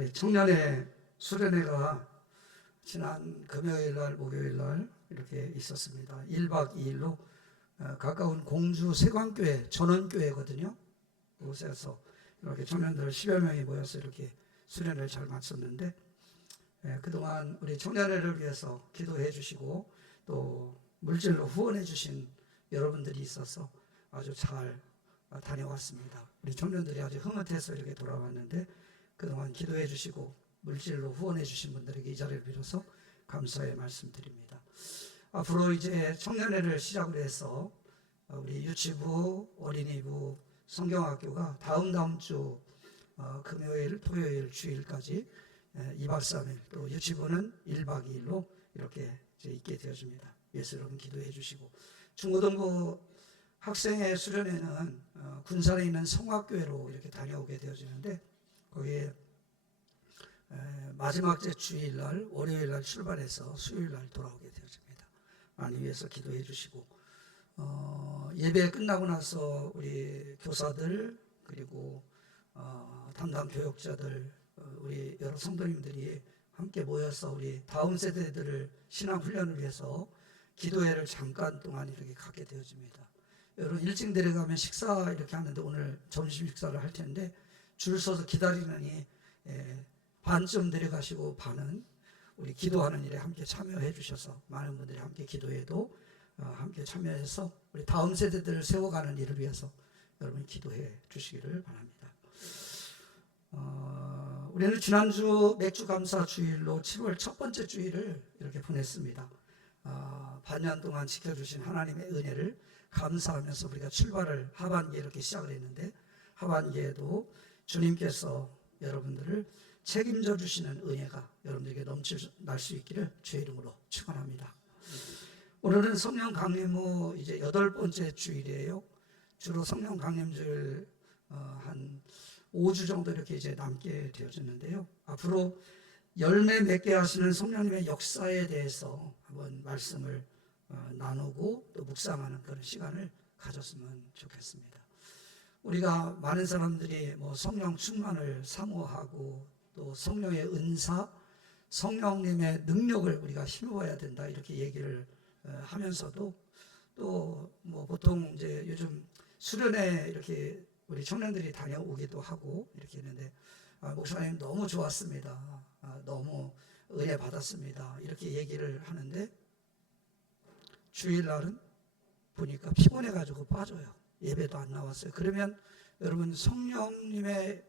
우리 청년의 수련회가 지난 금요일 날, 목요일 날 이렇게 있었습니다. 1박 2일로 가까운 공주 세광교회, 전원교회거든요. 그곳에서 이렇게 청년들 10여 명이 모여서 이렇게 수련회를 잘 마쳤는데, 그동안 우리 청년회를 위해서 기도해 주시고 또 물질로 후원해 주신 여러분들이 있어서 아주 잘 다녀왔습니다. 우리 청년들이 아주 흐뭇해서 이렇게 돌아왔는데, 그동안 기도해 주시고 물질로 후원해 주신 분들에게 이 자리를 빌어서 감사의 말씀드립니다. 앞으로 이제 청년회를 시작으로 해서 우리 유치부, 어린이부, 성경학교가 다음 주 금요일, 토요일, 주일까지 2박 3일, 또 유치부는 1박 2일로 이렇게 이제 있게 되어집니다. 위해서 여러분 기도해 주시고, 중고등부 학생의 수련회는 군산에 있는 성화교회로 이렇게 다녀오게 되어지는데, 거기에 마지막 제 주일날, 월요일날 출발해서 수요일날 돌아오게 되어집니다. 많이 위해서 기도해 주시고, 예배 끝나고 나서 우리 교사들 그리고 담당 교역자들, 우리 여러 성도님들이 함께 모여서 우리 다음 세대들을 신앙 훈련을 위해서 기도회를 잠깐 동안 이렇게 갖게 되어집니다. 여러분 일찍 내려가면 식사 이렇게 하는데, 오늘 점심 식사를 할 텐데 줄 서서 기다리느니 반쯤 내려가시고 반은 우리 기도하는 일에 함께 참여해 주셔서, 많은 분들이 함께 기도해도 함께 참여해서 우리 다음 세대들을 세워가는 일을 위해서 여러분 기도해 주시기를 바랍니다. 우리는 지난주 맥주 감사 주일로 7월 첫 번째 주일을 이렇게 보냈습니다. 반년 동안 지켜주신 하나님의 은혜를 감사하면서 우리가 출발을 하반기에 이렇게 시작을 했는데, 하반기에도 주님께서 여러분들을 책임져 주시는 은혜가 여러분들에게 넘쳐날 수 있기를 주의 이름으로 축원합니다. 오늘은 성령 강림 후 이제 8번째 주일이에요. 주로 성령 강림주일 한 5주 정도 이렇게 이제 남게 되어졌는데요. 앞으로 열매 맺게 하시는 성령님의 역사에 대해서 한번 말씀을 나누고 또 묵상하는 그런 시간을 가졌으면 좋겠습니다. 우리가 많은 사람들이 뭐 성령 충만을 사모하고 또 성령의 은사, 성령님의 능력을 우리가 힘입어야 된다 이렇게 얘기를 하면서도, 또 뭐 보통 이제 요즘 수련회 이렇게 우리 청년들이 다녀오기도 하고 이렇게 했는데, 목사님 너무 좋았습니다. 너무 은혜 받았습니다. 이렇게 얘기를 하는데, 주일날은 보니까 피곤해가지고 빠져요. 예배도 안 나왔어요. 그러면 여러분 성령님의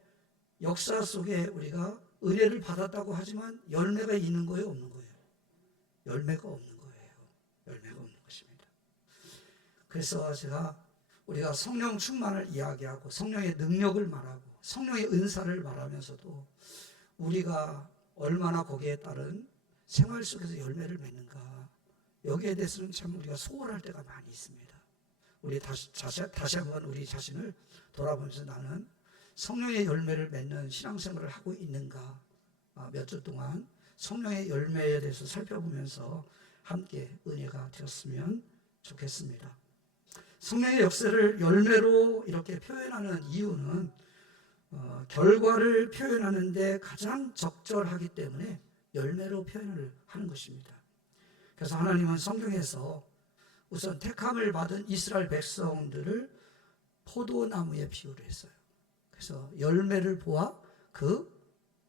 역사 속에 우리가 은혜를 받았다고 하지만 열매가 있는 거예요, 없는 거예요? 열매가 없는 거예요. 열매가 없는 것입니다. 그래서 우리가 성령 충만을 이야기하고 성령의 능력을 말하고 성령의 은사를 말하면서도 우리가 얼마나 거기에 따른 생활 속에서 열매를 맺는가, 여기에 대해서는 참 우리가 소홀할 때가 많이 있습니다. 우리 다시 한번 우리 자신을 돌아보면서, 나는 성령의 열매를 맺는 신앙생활을 하고 있는가, 몇 주 동안 성령의 열매에 대해서 살펴보면서 함께 은혜가 되었으면 좋겠습니다. 성령의 역사를 열매로 이렇게 표현하는 이유는 결과를 표현하는데 가장 적절하기 때문에 열매로 표현을 하는 것입니다. 그래서 하나님은 성경에서 우선 택함을 받은 이스라엘 백성들을 포도나무에 비유를 했어요. 그래서 열매를 보아 그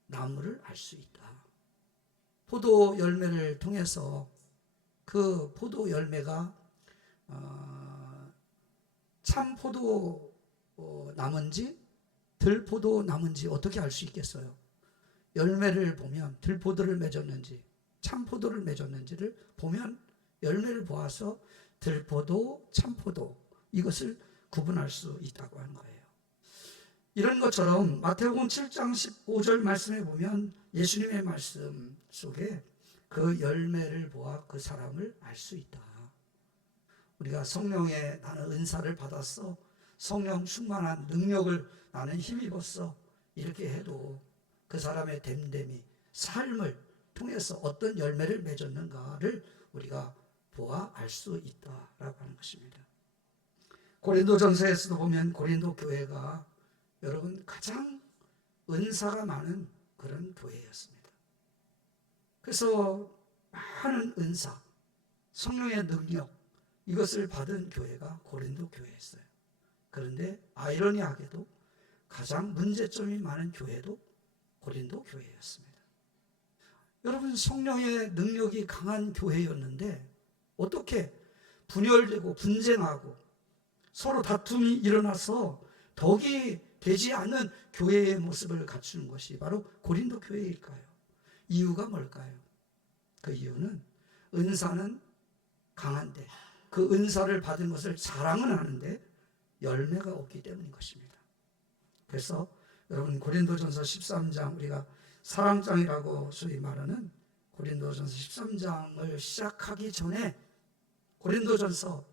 나무를 알 수 있다. 포도 열매를 통해서 그 포도 열매가 참 포도 나무인지 들포도 나무인지 어떻게 알 수 있겠어요? 열매를 보면 들포도를 맺었는지 참포도를 맺었는지를 보면 열매를 보아서 들포도, 참포도, 이것을 구분할 수 있다고 하는 거예요. 이런 것처럼 마태복음 7장 15절 말씀에 보면 예수님의 말씀 속에 그 열매를 보아 그 사람을 알 수 있다. 우리가 성령의 나는 은사를 받았어, 성령 충만한 능력을 나는 힘입었어, 이렇게 해도 그 사람의 됨됨이, 삶을 통해서 어떤 열매를 맺었는가를 우리가 보아 알 수 있다라고 하는 것입니다. 고린도전서에서도 보면 고린도 교회가 여러분 가장 은사가 많은 그런 교회였습니다. 그래서 많은 은사, 성령의 능력, 이것을 받은 교회가 고린도 교회였어요. 그런데 아이러니하게도 가장 문제점이 많은 교회도 고린도 교회였습니다. 여러분, 성령의 능력이 강한 교회였는데 어떻게 분열되고 분쟁하고 서로 다툼이 일어나서 덕이 되지 않는 교회의 모습을 갖추는 것이 바로 고린도 교회일까요? 이유가 뭘까요? 그 이유는 은사는 강한데 그 은사를 받은 것을 자랑은 하는데 열매가 없기 때문인 것입니다. 그래서 여러분, 고린도전서 13장, 우리가 사랑장이라고 소위 말하는 고린도전서 13장을 시작하기 전에 고린도전서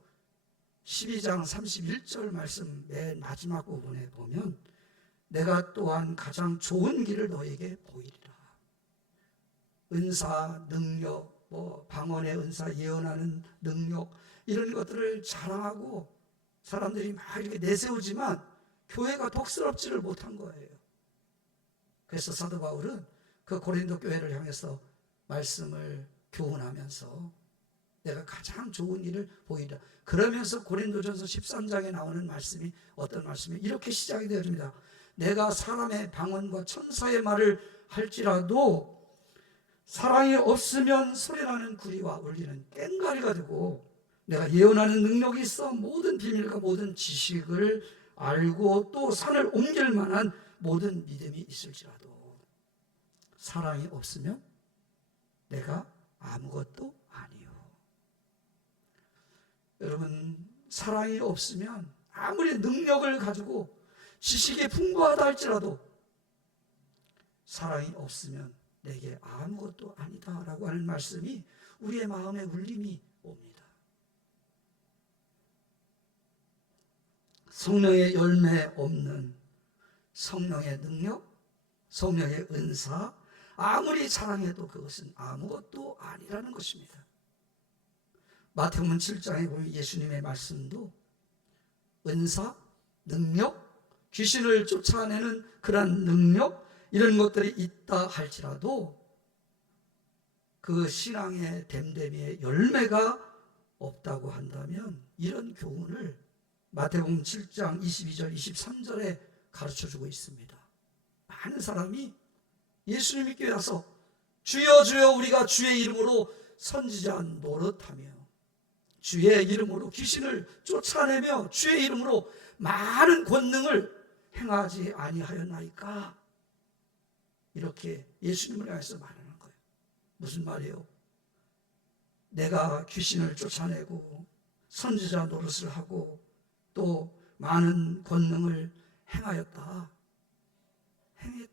12장 31절 말씀 맨 마지막 부분에 보면 내가 또한 가장 좋은 길을 너에게 보이리라. 은사, 능력, 방언의 은사, 예언하는 능력, 이런 것들을 자랑하고 사람들이 막 이렇게 내세우지만 교회가 독스럽지를 못한 거예요. 그래서 사도 바울은 그 고린도 교회를 향해서 말씀을 교훈하면서 내가 가장 좋은 일을 보이라. 그러면서 고린도전서 13장에 나오는 말씀이 어떤 말씀이 이렇게 시작이 되어집니다. 내가 사람의 방언과 천사의 말을 할지라도 사랑이 없으면 소리나는 구리와 울리는 꽹과리가 되고, 내가 예언하는 능력이 있어 모든 비밀과 모든 지식을 알고 또 산을 옮길 만한 모든 믿음이 있을지라도 사랑이 없으면 내가 아무것도 아니요. 여러분, 사랑이 없으면 아무리 능력을 가지고 지식이 풍부하다 할지라도 사랑이 없으면 내게 아무것도 아니다라고 하는 말씀이 우리의 마음에 울림이 옵니다. 성령의 열매 없는 성령의 능력, 성령의 은사, 아무리 자랑해도 그것은 아무것도 아니라는 것입니다. 마태복음 7장에 보면 예수님의 말씀도 은사, 능력, 귀신을 쫓아내는 그런 능력, 이런 것들이 있다 할지라도 그 신앙의 됨됨이의 열매가 없다고 한다면 이런 교훈을 마태복음 7장 22절 23절에 가르쳐주고 있습니다. 많은 사람이 예수님 믿게 와서 주여 주여 우리가 주의 이름으로 선지자 노릇하며 주의 이름으로 귀신을 쫓아내며 주의 이름으로 많은 권능을 행하지 아니하였나이까? 이렇게 예수님을 향해서 말하는 거예요. 무슨 말이에요? 내가 귀신을 쫓아내고 선지자 노릇을 하고 또 많은 권능을 행하였다.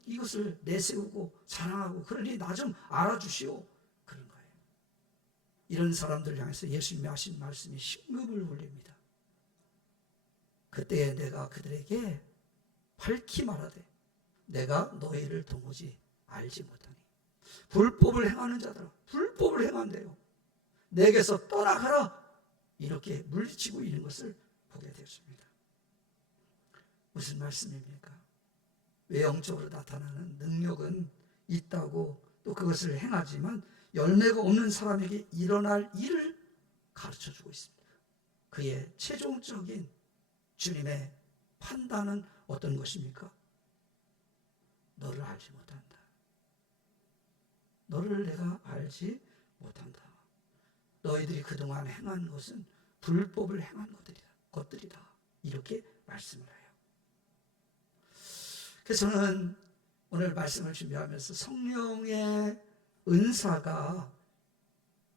이것을 내세우고 자랑하고 그러니 나 좀 알아주시오. 그런 거예요. 이런 사람들을 향해서 예수님이 하신 말씀이 심금을 울립니다. 그때 내가 그들에게 밝히 말하되 내가 너희를 도무지 알지 못하니 불법을 행하는 자들아, 불법을 행한대요. 내게서 떠나가라. 이렇게 물리치고 있는 것을 보게 되었습니다. 무슨 말씀입니까? 외형적으로 나타나는 능력은 있다고 또 그것을 행하지만 열매가 없는 사람에게 일어날 일을 가르쳐주고 있습니다. 그의 최종적인 주님의 판단은 어떤 것입니까? 너를 알지 못한다. 너를 내가 알지 못한다. 너희들이 그동안 행한 것은 불법을 행한 것들이다. 이렇게 말씀을 해요. 그래서 저는 오늘 말씀을 준비하면서 성령의 은사가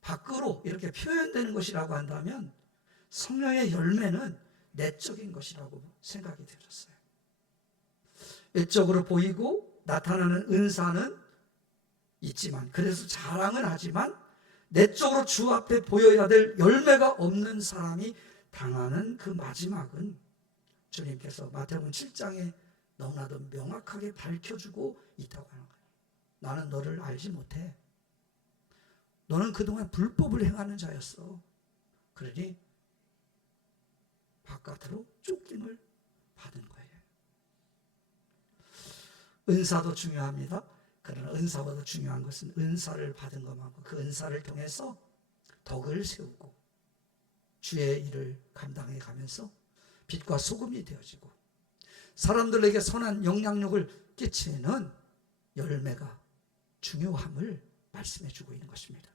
밖으로 이렇게 표현되는 것이라고 한다면 성령의 열매는 내적인 것이라고 생각이 들었어요. 외적으로 보이고 나타나는 은사는 있지만, 그래서 자랑은 하지만 내적으로 주 앞에 보여야 될 열매가 없는 사람이 당하는 그 마지막은 주님께서 마태복음 7장에 너무나도 명확하게 밝혀주고 있다고 하는 거예요. 나는 너를 알지 못해. 너는 그동안 불법을 행하는 자였어. 그러니 바깥으로 쫓김을 받은 거예요. 은사도 중요합니다. 그러나 은사보다 중요한 것은 은사를 받은 것만큼 그 은사를 통해서 덕을 세우고 주의 일을 감당해 가면서 빛과 소금이 되어지고 사람들에게 선한 영향력을 끼치는 열매가 중요함을 말씀해 주고 있는 것입니다.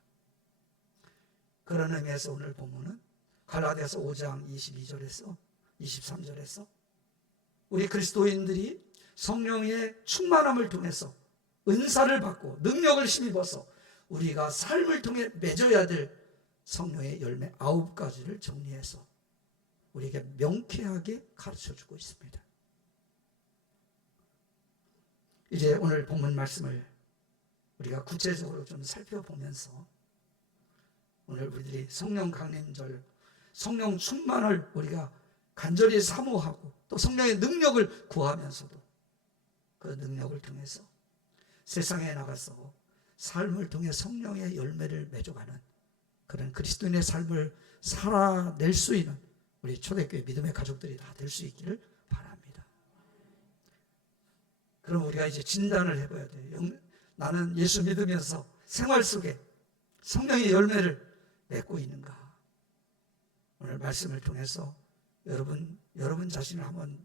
그런 의미에서 오늘 본문은 갈라디아서 5장 22절에서 23절에서 우리 그리스도인들이 성령의 충만함을 통해서 은사를 받고 능력을 힘입어서 우리가 삶을 통해 맺어야 될 성령의 열매 9가지를 정리해서 우리에게 명쾌하게 가르쳐주고 있습니다. 이제 오늘 본문 말씀을 우리가 구체적으로 좀 살펴보면서 오늘 우리들이 성령 강림절, 성령 충만을 우리가 간절히 사모하고 또 성령의 능력을 구하면서도 그 능력을 통해서 세상에 나가서 삶을 통해 성령의 열매를 맺어가는 그런 그리스도인의 삶을 살아낼 수 있는 우리 초대교회 믿음의 가족들이 다 될 수 있기를 바랍니다. 그럼 우리가 이제 진단을 해봐야 돼요. 나는 예수 믿으면서 생활 속에 성령의 열매를 맺고 있는가? 오늘 말씀을 통해서 여러분 자신을 한번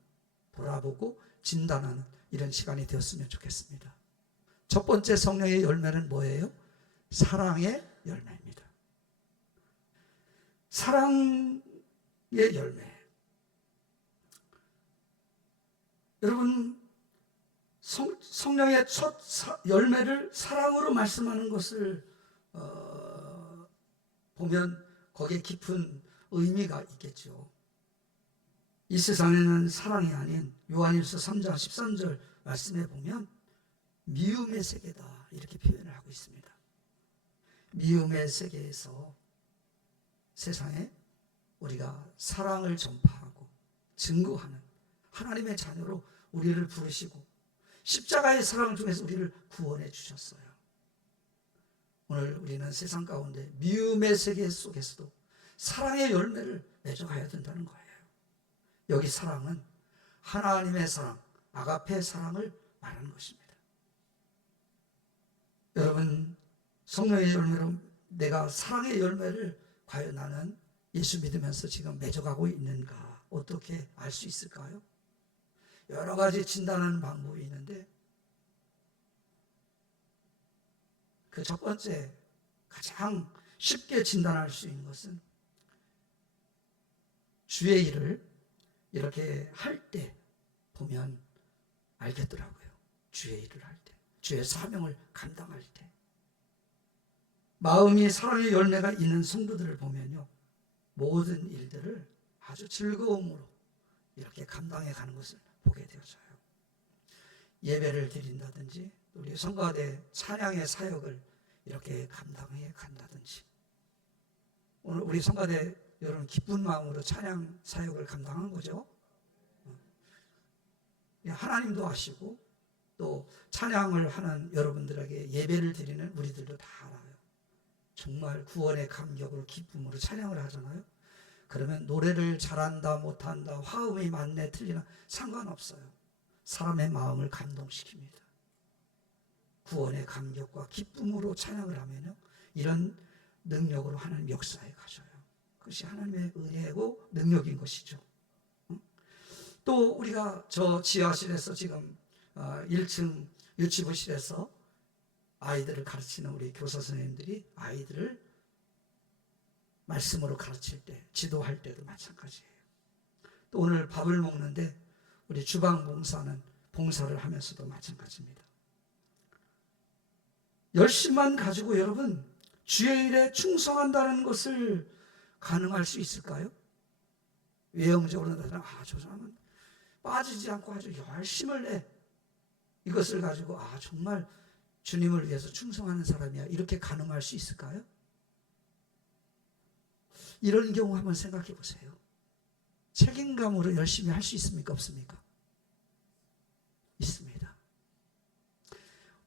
돌아보고 진단하는 이런 시간이 되었으면 좋겠습니다. 첫 번째 성령의 열매는 뭐예요? 사랑의 열매입니다. 사랑의 열매. 여러분, 성령의 첫 열매를 사랑으로 말씀하는 것을 보면 거기에 깊은 의미가 있겠죠. 이 세상에는 사랑이 아닌 요한일서 3장 13절 말씀에 보면 미움의 세계다 이렇게 표현을 하고 있습니다. 미움의 세계에서 세상에 우리가 사랑을 전파하고 증거하는 하나님의 자녀로 우리를 부르시고 십자가의 사랑을 통해서 우리를 구원해 주셨어요. 오늘 우리는 세상 가운데 미움의 세계 속에서도 사랑의 열매를 맺어가야 된다는 거예요. 여기 사랑은 하나님의 사랑, 아가페 사랑을 말하는 것입니다. 여러분, 성령의 열매로 내가 사랑의 열매를 과연 나는 예수 믿으면서 지금 맺어가고 있는가? 어떻게 알 수 있을까요? 여러 가지 진단하는 방법이 있는데 그 첫 번째 가장 쉽게 진단할 수 있는 것은 주의 일을 이렇게 할 때 보면 알겠더라고요. 주의 일을 할 때, 주의 사명을 감당할 때 마음이 사랑의 열매가 있는 성도들을 보면요, 모든 일들을 아주 즐거움으로 이렇게 감당해 가는 것을 보게 되어져요. 예배를 드린다든지 우리 성가대 찬양의 사역을 이렇게 감당해 간다든지 오늘 우리 성가대 여러분 기쁜 마음으로 찬양 사역을 감당한 거죠. 하나님도 아시고 또 찬양을 하는 여러분들에게 예배를 드리는 우리들도 다 알아요. 정말 구원의 감격으로 기쁨으로 찬양을 하잖아요. 그러면 노래를 잘한다 못한다 화음이 맞네 틀리나 상관없어요. 사람의 마음을 감동시킵니다. 구원의 감격과 기쁨으로 찬양을 하면요, 이런 능력으로 하나님 역사에 가셔요. 그것이 하나님의 은혜고 능력인 것이죠. 또 우리가 저 지하실에서 지금 1층 유치부실에서 아이들을 가르치는 우리 교사 선생님들이 아이들을 말씀으로 가르칠 때, 지도할 때도 마찬가지예요. 또 오늘 밥을 먹는데 우리 주방 봉사는 봉사를 하면서도 마찬가지입니다. 열심만 가지고 여러분 주의 일에 충성한다는 것을 가능할 수 있을까요? 외형적으로 나타나 저 사람은 빠지지 않고 아주 열심을 내 이것을 가지고 정말 주님을 위해서 충성하는 사람이야 이렇게 가능할 수 있을까요? 이런 경우 한번 생각해 보세요. 책임감으로 열심히 할 수 있습니까? 없습니까? 있습니다.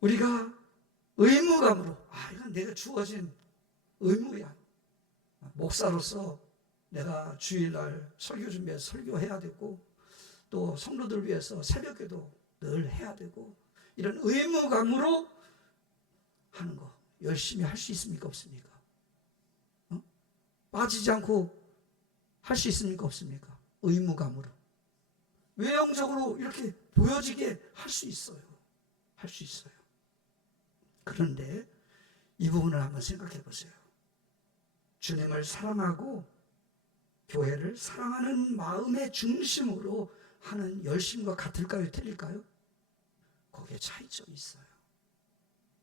우리가 의무감으로 이건 내가 주어진 의무야. 목사로서 내가 주일날 설교 준비해서 설교해야 되고 또 성도들 위해서 새벽에도 늘 해야 되고 이런 의무감으로 하는 거 열심히 할 수 있습니까? 없습니까? 빠지지 않고 할 수 있습니까? 없습니까? 의무감으로. 외형적으로 이렇게 보여지게 할 수 있어요. 할 수 있어요. 그런데 이 부분을 한번 생각해 보세요. 주님을 사랑하고 교회를 사랑하는 마음의 중심으로 하는 열심과 같을까요? 틀릴까요? 거기에 차이점이 있어요.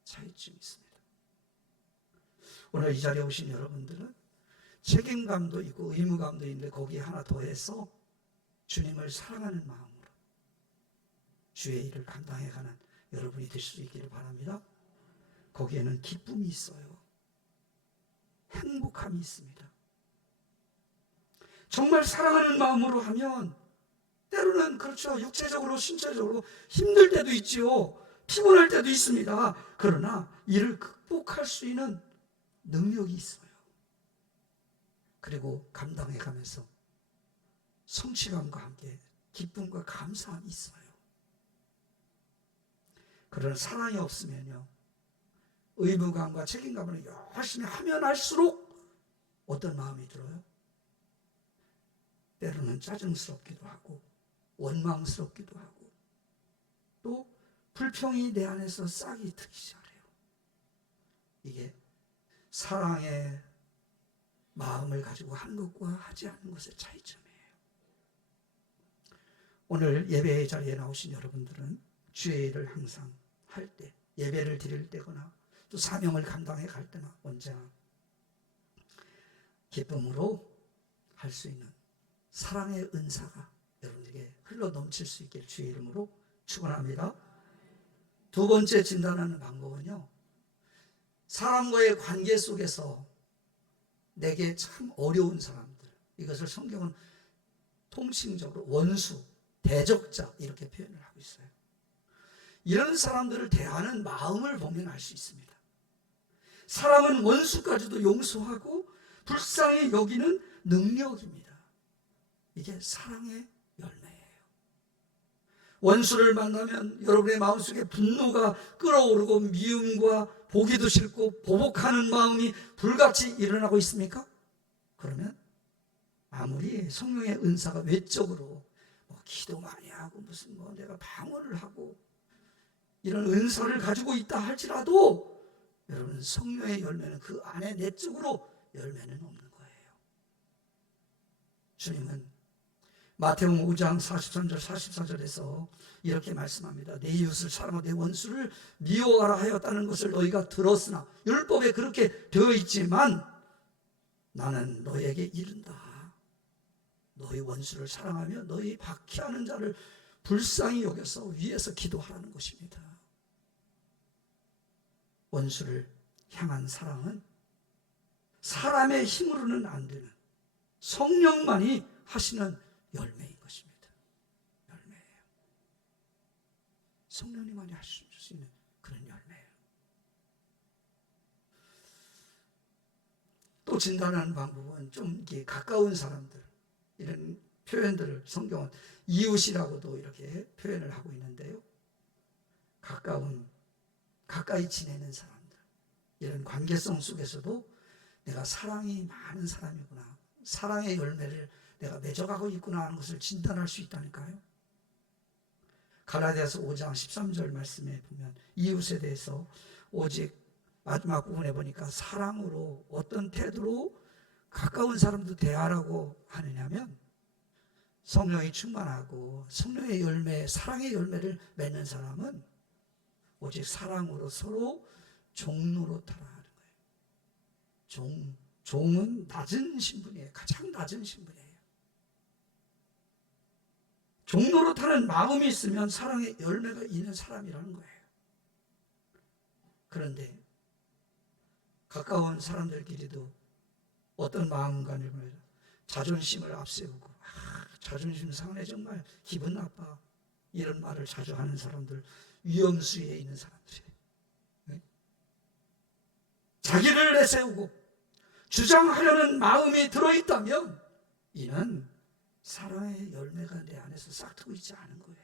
차이점이 있습니다. 오늘 이 자리에 오신 여러분들은 책임감도 있고 의무감도 있는데 거기에 하나 더해서 주님을 사랑하는 마음으로 주의 일을 감당해가는 여러분이 될 수 있기를 바랍니다. 거기에는 기쁨이 있어요. 행복함이 있습니다. 정말 사랑하는 마음으로 하면 때로는 그렇죠. 육체적으로 신체적으로 힘들 때도 있지요. 피곤할 때도 있습니다. 그러나 이를 극복할 수 있는 능력이 있어요. 그리고 감당해가면서 성취감과 함께 기쁨과 감사함이 있어요. 그런 사랑이 없으면요, 의무감과 책임감을 열심히 하면 할수록 어떤 마음이 들어요? 때로는 짜증스럽기도 하고 원망스럽기도 하고 또 불평이 내 안에서 싹이 트기 시작해요. 이게 사랑의 마음을 가지고 하는 것과 하지 않는 것의 차이점이에요. 오늘 예배의 자리에 나오신 여러분들은 주의 일을 항상 할 때, 예배를 드릴 때거나 또 사명을 감당해 갈 때나 언제나 기쁨으로 할 수 있는 사랑의 은사가 여러분에게 흘러 넘칠 수 있기를 주의 이름으로 축원합니다. 두 번째 진단하는 방법은요, 사람과의 관계 속에서 내게 참 어려운 사람들, 이것을 성경은 통칭적으로 원수, 대적자 이렇게 표현을 하고 있어요. 이런 사람들을 대하는 마음을 보면 알 수 있습니다. 사랑은 원수까지도 용서하고 불쌍히 여기는 능력입니다. 이게 사랑의 열매예요. 원수를 만나면 여러분의 마음속에 분노가 끓어오르고 미움과 보기도 싫고 보복하는 마음이 불같이 일어나고 있습니까? 그러면 아무리 성령의 은사가 외적으로 기도 많이 하고 무슨 내가 방언을 하고 이런 은사를 가지고 있다 할지라도 여러분 성령의 열매는 그 안에 내적으로 열매는 없는 거예요. 주님은 마태복음 5장 43절 44절에서 이렇게 말씀합니다. 내 이웃을 사랑하고 내 원수를 미워하라 하였다는 것을 너희가 들었으나 율법에 그렇게 되어 있지만 나는 너희에게 이른다. 너희 원수를 사랑하며 너희 박해하는 자를 불쌍히 여겨서 위에서 기도하라는 것입니다. 원수를 향한 사랑은 사람의 힘으로는 안 되는 성령만이 하시는 열매인 것입니다. 열매예요. 성령님만이 하실 수 있는 그런 열매예요. 또 진단하는 방법은 좀 이렇게 가까운 사람들, 이런 표현들을 성경은 이웃이라고도 이렇게 표현을 하고 있는데요. 가까이 지내는 사람들, 이런 관계성 속에서도 내가 사랑이 많은 사람이구나, 사랑의 열매를 내가 맺어가고 있구나 하는 것을 진단할 수 있다니까요. 갈라디아서 5장 13절 말씀에 보면 이웃에 대해서 오직 마지막 부분에 보니까 사랑으로 어떤 태도로 가까운 사람도 대하라고 하느냐면 성령이 충만하고 성령의 열매, 사랑의 열매를 맺는 사람은 오직 사랑으로 서로 종노릇하라 하는 거예요. 종은 낮은 신분이에요. 가장 낮은 신분이에요. 종노릇하는 마음이 있으면 사랑의 열매가 있는 사람이라는 거예요. 그런데 가까운 사람들끼리도 어떤 마음가짐을 보여요. 자존심을 앞세우고 자존심 상해 정말 기분 나빠 이런 말을 자주 하는 사람들, 위험수위에 있는 사람들이에요. 네? 자기를 내세우고 주장하려는 마음이 들어있다면 이는 사랑의 열매가 내 안에서 싹트고 있지 않은 거예요.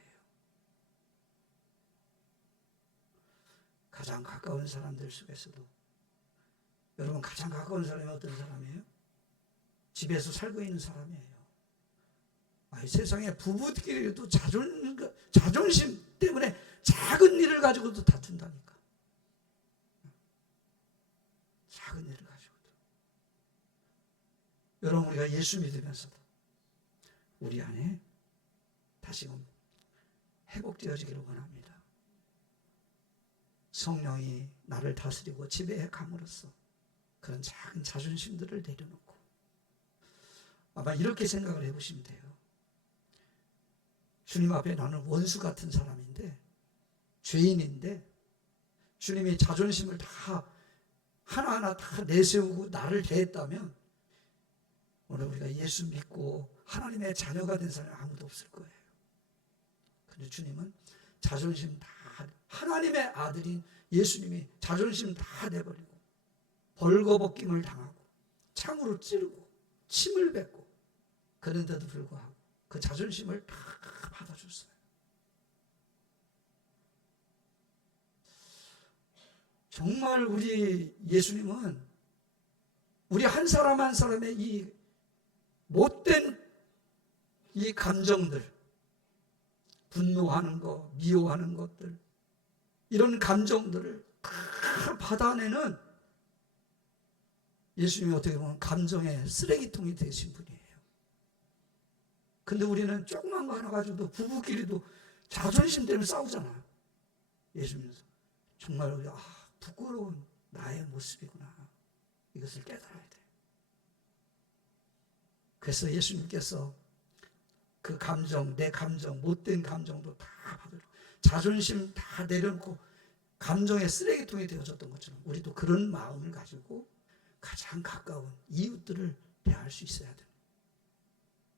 가장 가까운 사람들 속에서도 여러분 가장 가까운 사람이 어떤 사람이에요? 집에서 살고 있는 사람이에요. 세상에 부부끼리도 자존심 때문에 작은 일을 가지고도 다툰다니까. 작은 일을 가지고도. 여러분 우리가 예수 믿으면서도 우리 안에 다시금 회복되어지기를 원합니다. 성령이 나를 다스리고 지배해 감으로써 그런 작은 자존심들을 내려놓고 아마 이렇게 생각을 해보시면 돼요. 주님 앞에 나는 원수 같은 사람인데, 죄인인데, 주님이 자존심을 다 하나하나 다 내세우고 나를 대했다면 오늘 우리가 예수 믿고 하나님의 자녀가 된 사람이 아무도 없을 거예요. 근데 주님은 자존심 다, 하나님의 아들인 예수님이 자존심 다 내버리고 벌거벗김을 당하고 창으로 찌르고 침을 뱉고 그런데도 불구하고 그 자존심을 다 받아줬어요. 정말 우리 예수님은 우리 한 사람 한 사람의 이 못된 이 감정들, 분노하는 것, 미워하는 것들, 이런 감정들을 다 받아내는 예수님이 어떻게 보면 감정의 쓰레기통이 되신 분이에요. 근데 우리는 조그만 거 하나 가지고도 부부끼리도 자존심 때문에 싸우잖아요. 예수님께서 정말 우리 부끄러운 나의 모습이구나. 이것을 깨달아야 돼. 그래서 예수님께서 그 감정, 내 감정, 못된 감정도 다 받아들고 자존심 다 내려놓고 감정의 쓰레기통이 되어졌던 것처럼 우리도 그런 마음을 가지고 가장 가까운 이웃들을 대할 수 있어야 돼요.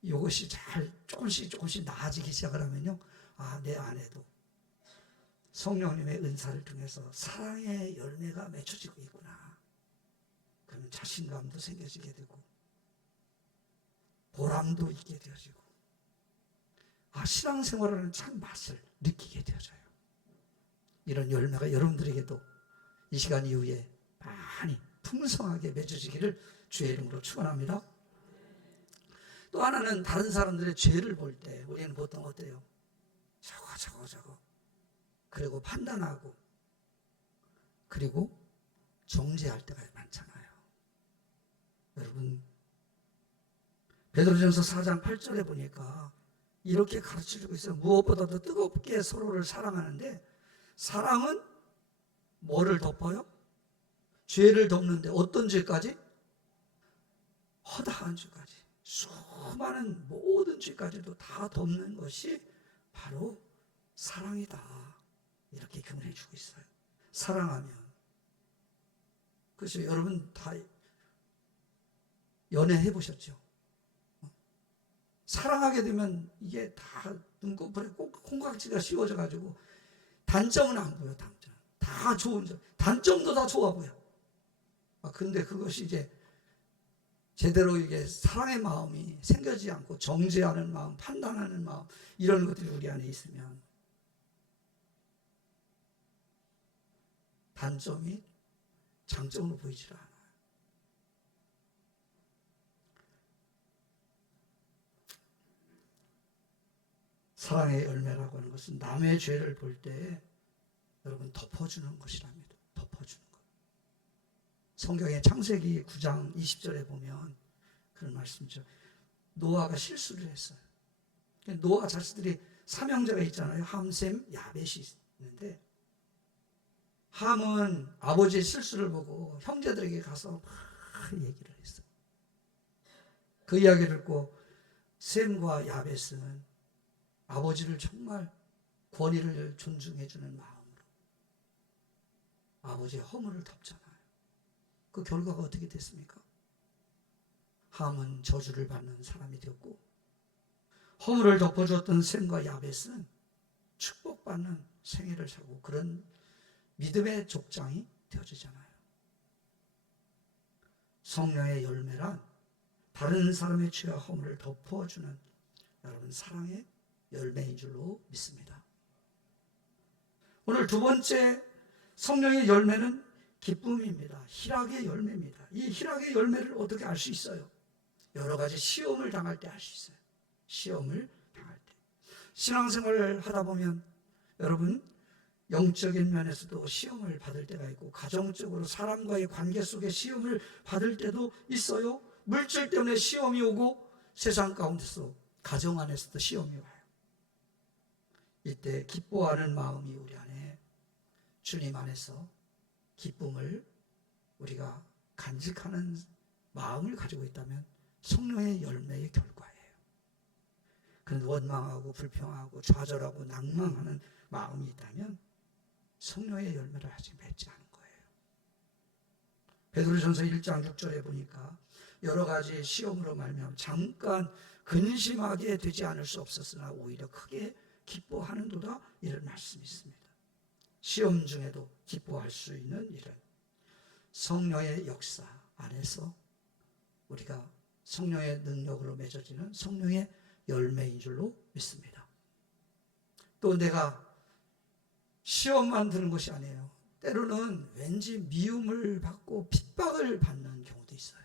이것이 잘 조금씩 나아지기 시작을 하면요, 내 안에도 성령님의 은사를 통해서 사랑의 열매가 맺혀지고 있구나. 그러면 자신감도 생겨지게 되고 보람도 있게 되어지고 신앙생활하는 참 맛을 느끼게 되어져요. 이런 열매가 여러분들에게도 이 시간 이후에 많이 풍성하게 맺어지기를 주의 이름으로 축원합니다. 또 하나는 다른 사람들의 죄를 볼 때 우리는 보통 어때요? 저거 그리고 판단하고 그리고 정죄할 때가 많잖아요. 여러분 베드로전서 4장 8절에 보니까 이렇게 가르쳐주고 있어요. 무엇보다도 뜨겁게 서로를 사랑하는데 사랑은 뭐를 덮어요? 죄를 덮는데 어떤 죄까지? 허다한 죄까지. 수많은 모든 죄까지도 다 덮는 것이 바로 사랑이다. 이렇게 교훈해 주고 있어요. 사랑하면. 그래서 여러분 다 연애해 보셨죠? 사랑하게 되면 이게 다 눈꺼풀에 꼭 콩깍지가 씌워져 가지고 단점은 안 보여. 단점 다 좋은 점, 단점도 다 좋아 보여. 근데 그것이 이제 제대로 이게 사랑의 마음이 생겨지지 않고 정죄하는 마음, 판단하는 마음, 이런 것들이 우리 안에 있으면 단점이 장점으로 보이질 않아요. 사랑의 열매라고 하는 것은 남의 죄를 볼 때 여러분 덮어주는 것이랍니다. 덮어주는 것. 성경의 창세기 9장 20절에 보면 그런 말씀이죠. 노아가 실수를 했어요. 노아 자식들이 삼형제가 있잖아요. 함, 셈, 야벳이 있는데 함은 아버지의 실수를 보고 형제들에게 가서 막 얘기를 했어요. 그 이야기를 듣고 셈과 야벳은 아버지를 정말 권위를 존중해주는 마음으로 아버지의 허물을 덮잖아요. 그 결과가 어떻게 됐습니까? 함은 저주를 받는 사람이 되었고 허물을 덮어주었던 셈과 야벳은 축복받는 생애를 살고 그런 믿음의 족장이 되어지잖아요. 성령의 열매란 다른 사람의 죄와 허물을 덮어주는 여러분 사랑의 열매인 줄로 믿습니다. 오늘 두 번째 성령의 열매는 기쁨입니다. 희락의 열매입니다. 이 희락의 열매를 어떻게 알 수 있어요? 여러 가지 시험을 당할 때 알 수 있어요. 시험을 당할 때. 신앙생활을 하다 보면 여러분 영적인 면에서도 시험을 받을 때가 있고 가정적으로 사람과의 관계 속에 시험을 받을 때도 있어요. 물질 때문에 시험이 오고 세상 가운데서 가정 안에서도 시험이 와요. 이때 기뻐하는 마음이 우리 안에 주님 안에서 기쁨을 우리가 간직하는 마음을 가지고 있다면 성령의 열매의 결과예요. 그런 원망하고 불평하고 좌절하고 낭망하는 마음이 있다면 성령의 열매를 아직 맺지 않은 거예요. 베드로전서 1장 6절에 보니까 여러 가지 시험으로 말미암아 잠깐 근심하게 되지 않을 수 없었으나 오히려 크게 기뻐하는도다, 이런 말씀이 있습니다. 시험 중에도 기뻐할 수 있는 일은 성령의 역사 안에서 우리가 성령의 능력으로 맺어지는 성령의 열매인 줄로 믿습니다. 또 내가 시험만 드는 것이 아니에요. 때로는 왠지 미움을 받고 핍박을 받는 경우도 있어요.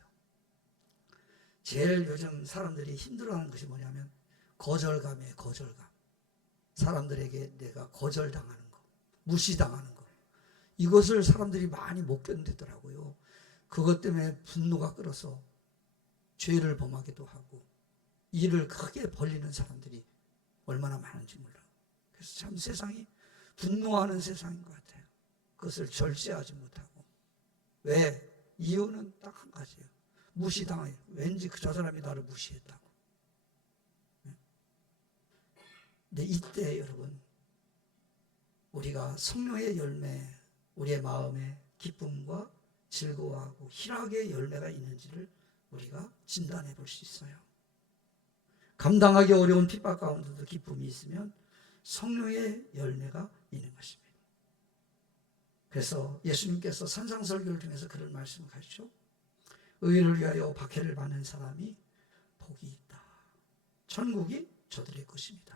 제일 요즘 사람들이 힘들어하는 것이 뭐냐면 거절감이에요. 거절감. 사람들에게 내가 거절당하는 거, 무시당하는 거, 이것을 사람들이 많이 못 견디더라고요. 그것 때문에 분노가 끓어서 죄를 범하기도 하고 일을 크게 벌리는 사람들이 얼마나 많은지 몰라요. 그래서 참 세상이 분노하는 세상인 것 같아요. 그것을 절제하지 못하고. 왜? 이유는 딱 한 가지예요. 무시당해요. 왠지 저 사람이 나를 무시했다고. 근데 이때 여러분, 우리가 성령의 열매, 우리의 마음에 기쁨과 즐거워하고 희락의 열매가 있는지를 우리가 진단해 볼 수 있어요. 감당하기 어려운 핍박 가운데도 기쁨이 있으면 성령의 열매가 있는 것입니다. 그래서 예수님께서 산상설교를 통해서 그런 말씀을 하시죠. 의를 위하여 박해를 받는 사람이 복이 있다. 천국이 저들의 것입니다.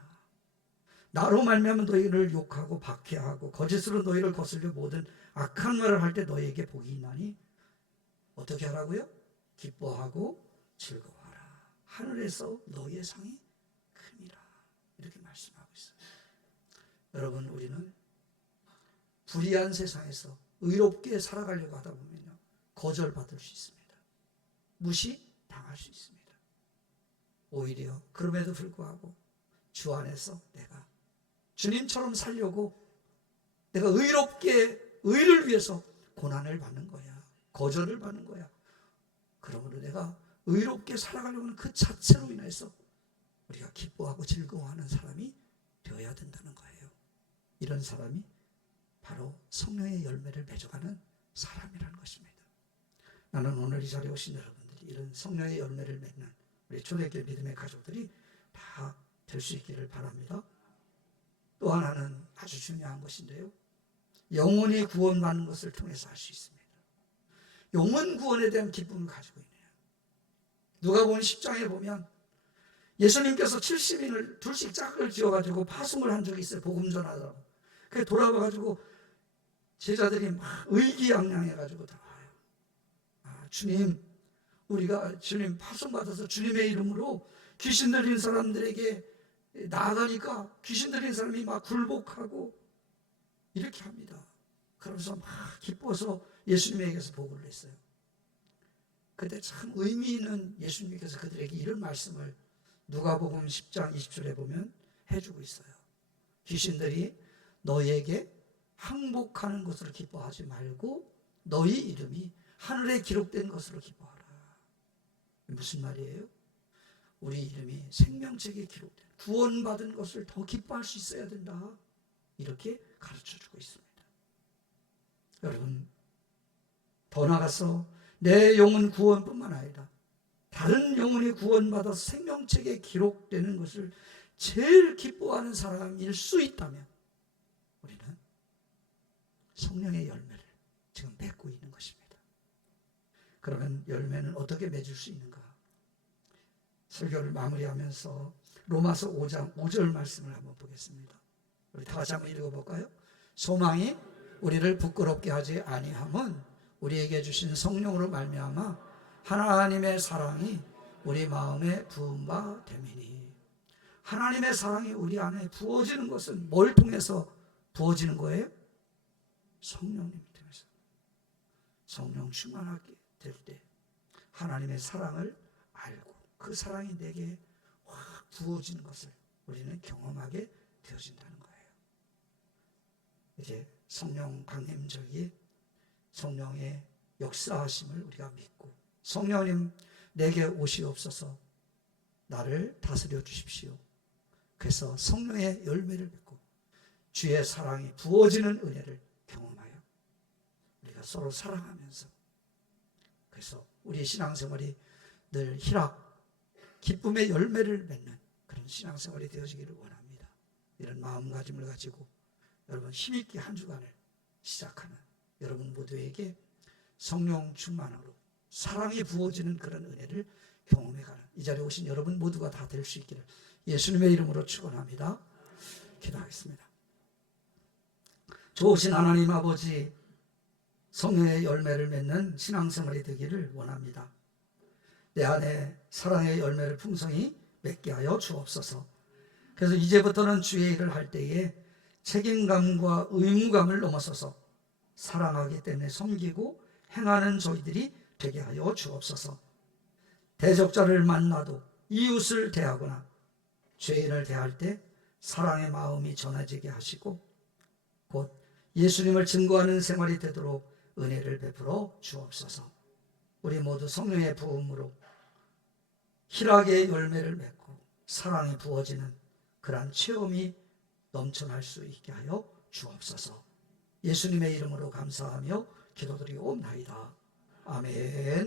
나로 말미암아 너희를 욕하고 박해하고 거짓으로 너희를 거슬려 모든 악한 말을 할 때 너희에게 복이 있나니 어떻게 하라고요? 기뻐하고 즐거워하라. 하늘에서 너희의 상이 큽니다. 이렇게 말씀하고 있어요. 여러분, 우리는 불의한 세상에서 의롭게 살아가려고 하다 보면요, 거절받을 수 있습니다. 무시당할 수 있습니다. 오히려 그럼에도 불구하고 주 안에서 내가 주님처럼 살려고 내가 의롭게 의를 위해서 고난을 받는 거야. 거절을 받는 거야. 그러므로 내가 의롭게 살아가려고 하는 그 자체로 인해서 우리가 기뻐하고 즐거워하는 사람이 되어야 된다는 거예요. 이런 사람이 바로 성령의 열매를 맺어가는 사람이라는 것입니다. 나는 오늘 이 자리에 오신 여러분들이 이런 성령의 열매를 맺는 우리 초대교회 믿음의 가족들이 다 될 수 있기를 바랍니다. 또 하나는 아주 중요한 것인데요, 영혼이 구원받는 것을 통해서 할 수 있습니다. 영혼 구원에 대한 기쁨을 가지고 있네요. 누가복음 10장에 보면 예수님께서 70인을 둘씩 짝을 지어가지고 파송을 한 적이 있어요. 복음 전하다고. 그래서 돌아와가지고 제자들이 막 의기양양해가지고 나와요. 주님, 우리가 주님 파송받아서 주님의 이름으로 귀신 들린 사람들에게 나아가니까 귀신 들린 사람이 막 굴복하고 이렇게 합니다. 그러면서 막 기뻐서 예수님에게서 보고를 했어요. 그때 참 의미 있는 예수님께서 그들에게 이런 말씀을 누가복음 10장 20절에 보면 해주고 있어요. 귀신들이 너희에게 항복하는 것으로 기뻐하지 말고 너희 이름이 하늘에 기록된 것으로 기뻐하라. 무슨 말이에요? 우리 이름이 생명책에 기록된 구원받은 것을 더 기뻐할 수 있어야 된다. 이렇게 가르쳐주고 있습니다. 여러분, 더 나아가서 내 영혼 구원뿐만 아니라 다른 영혼이 구원받아서 생명책에 기록되는 것을 제일 기뻐하는 사람일 수 있다면 우리는 성령의 열매를 지금 맺고 있는 것입니다. 그러면 열매는 어떻게 맺을 수 있는가? 설교를 마무리하면서 로마서 5장 5절 말씀을 한번 보겠습니다. 우리 다 같이 한번 읽어볼까요? 소망이 우리를 부끄럽게 하지 아니함은 우리에게 주신 성령으로 말미암아 하나님의 사랑이 우리 마음에 부은 바 됨이니. 하나님의 사랑이 우리 안에 부어지는 것은 뭘 통해서 부어지는 거예요? 성령님 통해서. 성령 충만하게 될 때 하나님의 사랑을 알고 그 사랑이 내게 확 부어지는 것을 우리는 경험하게 되어진다는 거예요. 이제 성령 강림절기에 성령의 역사하심을 우리가 믿고, 성령님 내게 오시옵소서, 나를 다스려 주십시오. 그래서 성령의 열매를 맺고 주의 사랑이 부어지는 은혜를 경험하여 우리가 서로 사랑하면서, 그래서 우리의 신앙생활이 늘 희락, 기쁨의 열매를 맺는 그런 신앙생활이 되어지기를 원합니다. 이런 마음가짐을 가지고 여러분 힘있게 한 주간을 시작하는 여러분 모두에게 성령 충만으로 사랑이 부어지는 그런 은혜를 경험해가는 이 자리에 오신 여러분 모두가 다 될 수 있기를 예수님의 이름으로 축원합니다. 기도하겠습니다. 좋으신 하나님 아버지, 성령의 열매를 맺는 신앙생활이 되기를 원합니다. 내 안에 사랑의 열매를 풍성히 맺게 하여 주옵소서. 그래서 이제부터는 주의 일을 할 때에 책임감과 의무감을 넘어서서 사랑하기 때문에 섬기고 행하는 저희들이 되게 하여 주옵소서. 대적자를 만나도 이웃을 대하거나 죄인을 대할 때 사랑의 마음이 전해지게 하시고 곧 예수님을 증거하는 생활이 되도록 은혜를 베풀어 주옵소서. 우리 모두 성령의 부음으로 희락의 열매를 맺고 사랑이 부어지는 그러한 체험이 넘쳐날 수 있게 하여 주옵소서. 예수님의 이름으로 감사하며 기도드리옵나이다. 아멘.